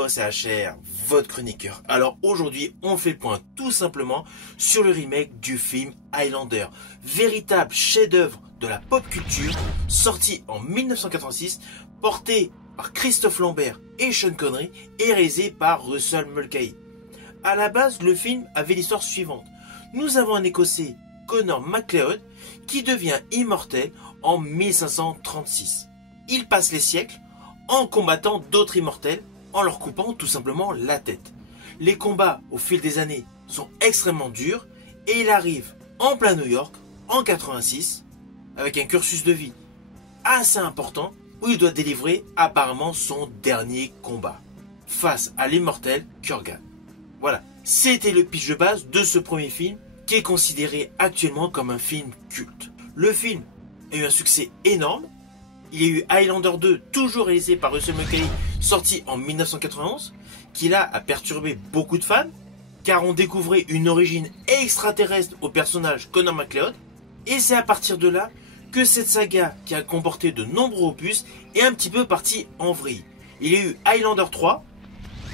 Hello, c'est HR, votre chroniqueur. Alors aujourd'hui, on fait le point tout simplement sur le remake du film Highlander, véritable chef-d'œuvre de la pop culture, sorti en 1986, porté par Christophe Lambert et Sean Connery et réalisé par Russell Mulcahy. À la base, le film avait l'histoire suivante. Nous avons un Écossais, Connor MacLeod, qui devient immortel en 1536. Il passe les siècles en combattant d'autres immortels, en leur coupant tout simplement la tête. Les combats au fil des années sont extrêmement durs et il arrive en plein New York en 86 avec un cursus de vie assez important où il doit délivrer apparemment son dernier combat face à l'immortel Kurgan. Voilà, c'était le pitch de base de ce premier film qui est considéré actuellement comme un film culte. Le film a eu un succès énorme. Il y a eu Highlander 2, toujours réalisé par Russell Mulcahy, sorti en 1991, qui là a perturbé beaucoup de fans, car on découvrait une origine extraterrestre au personnage Connor MacLeod, et c'est à partir de là que cette saga, qui a comporté de nombreux opus, est un petit peu partie en vrille. Il y a eu Highlander 3,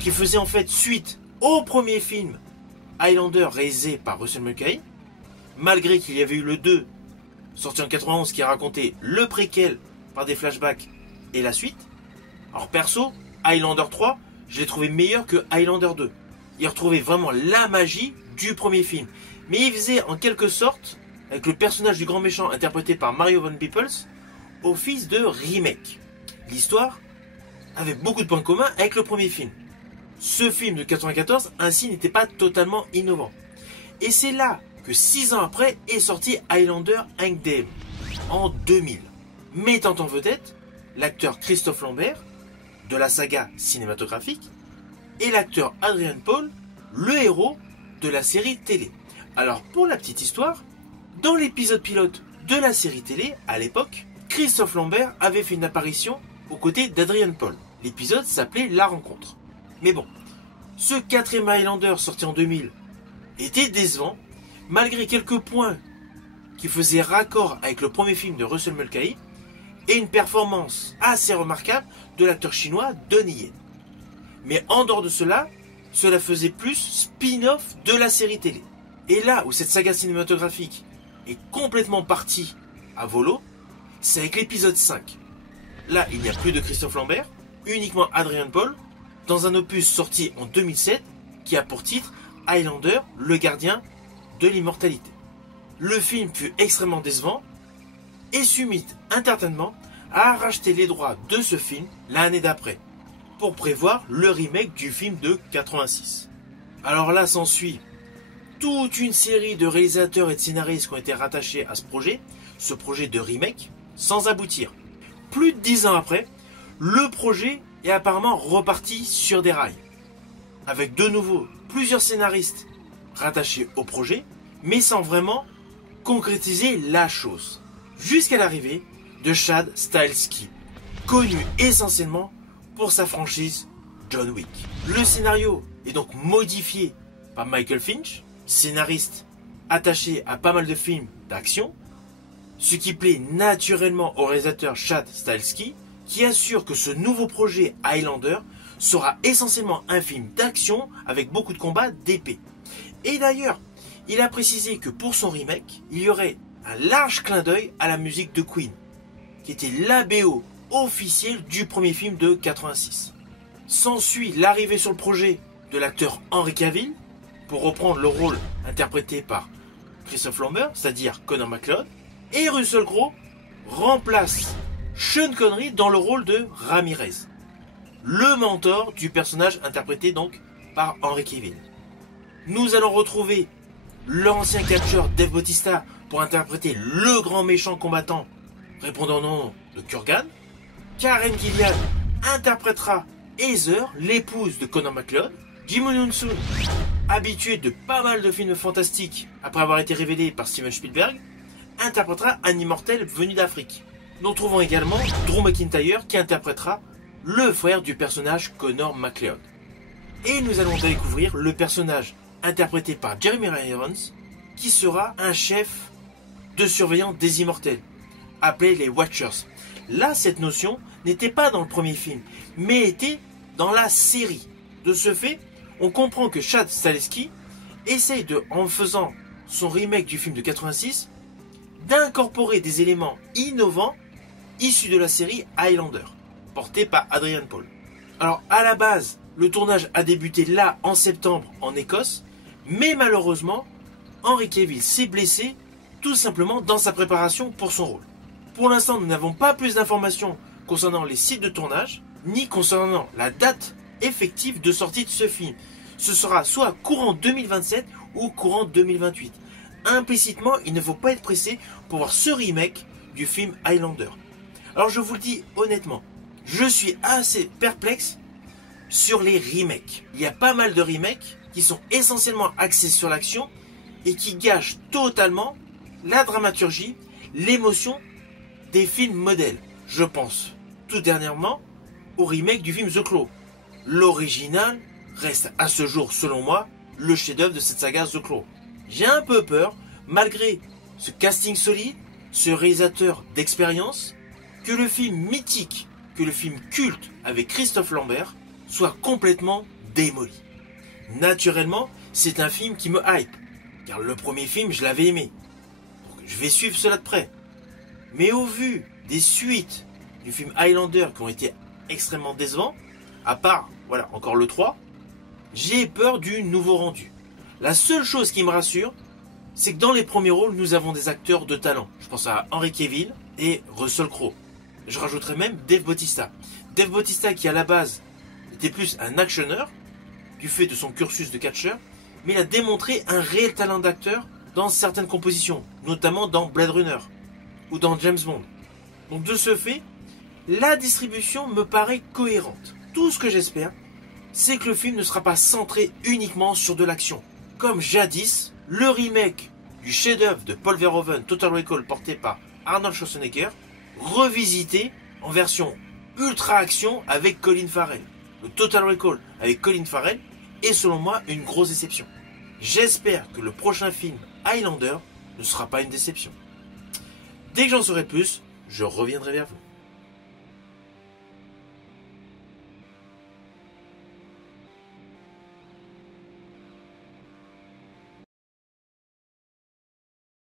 qui faisait en fait suite au premier film Highlander réalisé par Russell Mulcahy, malgré qu'il y avait eu le 2, sorti en 91, qui a raconté le préquel par des flashbacks et la suite. Alors perso, Highlander 3, je l'ai trouvé meilleur que Highlander 2. Il retrouvait vraiment la magie du premier film. Mais il faisait en quelque sorte, avec le personnage du grand méchant interprété par Mario Van Peebles, office de remake. L'histoire avait beaucoup de points communs avec le premier film. Ce film de 94 ainsi n'était pas totalement innovant. Et c'est là que 6 ans après est sorti Highlander Endgame en 2000. Mettant en vedette l'acteur Christophe Lambert de la saga cinématographique et l'acteur Adrian Paul, le héros de la série télé. Alors pour la petite histoire, dans l'épisode pilote de la série télé, à l'époque, Christophe Lambert avait fait une apparition aux côtés d'Adrian Paul. L'épisode s'appelait La Rencontre. Mais bon, ce quatrième Highlander sorti en 2000 était décevant, malgré quelques points qui faisaient raccord avec le premier film de Russell Mulcahy, et une performance assez remarquable de l'acteur chinois Donnie Yen. Mais en dehors de cela, cela faisait plus spin-off de la série télé. Et là où cette saga cinématographique est complètement partie à volo, c'est avec l'épisode 5. Là, il n'y a plus de Christophe Lambert, uniquement Adrian Paul, dans un opus sorti en 2007 qui a pour titre Highlander, le gardien de l'immortalité. Le film fut extrêmement décevant, et Summit Entertainment a racheté les droits de ce film l'année d'après, pour prévoir le remake du film de 86. Alors là s'ensuit toute une série de réalisateurs et de scénaristes qui ont été rattachés à ce projet de remake, sans aboutir. Plus de 10 ans après, le projet est apparemment reparti sur des rails, avec de nouveau plusieurs scénaristes rattachés au projet, mais sans vraiment concrétiser la chose. Jusqu'à l'arrivée de Chad Stahelski, connu essentiellement pour sa franchise John Wick. Le scénario est donc modifié par Michael Finch, scénariste attaché à pas mal de films d'action, ce qui plaît naturellement au réalisateur Chad Stahelski, qui assure que ce nouveau projet Highlander sera essentiellement un film d'action avec beaucoup de combats d'épée. Et d'ailleurs, il a précisé que pour son remake, il y aurait un large clin d'œil à la musique de Queen, qui était la BO officielle du premier film de 86. S'ensuit l'arrivée sur le projet de l'acteur Henry Cavill, pour reprendre le rôle interprété par Christophe Lambert, c'est-à-dire Connor MacLeod, et Russell Crowe remplace Sean Connery dans le rôle de Ramirez, le mentor du personnage interprété donc par Henry Cavill. Nous allons retrouver l'ancien catcheur Dave Bautista pour interpréter le grand méchant combattant répondant au nom de Kurgan. Karen Gillian interprétera Heather, l'épouse de Connor MacLeod. Jim Henson, habitué de pas mal de films fantastiques après avoir été révélé par Steven Spielberg, interprétera un immortel venu d'Afrique. Nous trouvons également Drew McIntyre qui interprétera le frère du personnage Connor MacLeod. Et nous allons découvrir le personnage interprété par Jeremy Irons, qui sera un chef de surveillants des immortels, appelés les Watchers. Là, cette notion n'était pas dans le premier film, mais était dans la série. De ce fait, on comprend que Chad Stahelski essaye en faisant son remake du film de 86, d'incorporer des éléments innovants issus de la série Highlander, portée par Adrian Paul. Alors à la base, le tournage a débuté là en septembre en Écosse, mais malheureusement, Henry Cavill s'est blessé tout simplement dans sa préparation pour son rôle. Pour l'instant, nous n'avons pas plus d'informations concernant les sites de tournage, ni concernant la date effective de sortie de ce film. Ce sera soit courant 2027 ou courant 2028. Implicitement, il ne faut pas être pressé pour voir ce remake du film Highlander. Alors je vous le dis honnêtement, je suis assez perplexe sur les remakes. Il y a pas mal de remakes qui sont essentiellement axés sur l'action et qui gâchent totalement la dramaturgie, l'émotion des films modèles. Je pense tout dernièrement au remake du film The Claw. L'original reste à ce jour, selon moi, le chef-d'œuvre de cette saga The Claw. J'ai un peu peur, malgré ce casting solide, ce réalisateur d'expérience, que le film mythique, que le film culte avec Christophe Lambert soit complètement démoli. Naturellement, c'est un film qui me hype, car le premier film, je l'avais aimé. Donc, je vais suivre cela de près. Mais au vu des suites du film Highlander qui ont été extrêmement décevants, à part, voilà, encore le 3, j'ai peur du nouveau rendu. La seule chose qui me rassure, c'est que dans les premiers rôles, nous avons des acteurs de talent. Je pense à Henry Cavill et Russell Crowe. Je rajouterai même Dave Bautista. Dave Bautista qui à la base était plus un actionneur, du fait de son cursus de catcheur, mais il a démontré un réel talent d'acteur dans certaines compositions, notamment dans Blade Runner ou dans James Bond. Donc de ce fait, la distribution me paraît cohérente. Tout ce que j'espère, c'est que le film ne sera pas centré uniquement sur de l'action. Comme jadis, le remake du chef-d'œuvre de Paul Verhoeven, Total Recall, porté par Arnold Schwarzenegger, revisité en version ultra action avec Colin Farrell. Le Total Recall avec Colin Farrell est selon moi une grosse déception. J'espère que le prochain film Highlander ne sera pas une déception. Dès que j'en saurai plus, je reviendrai vers vous.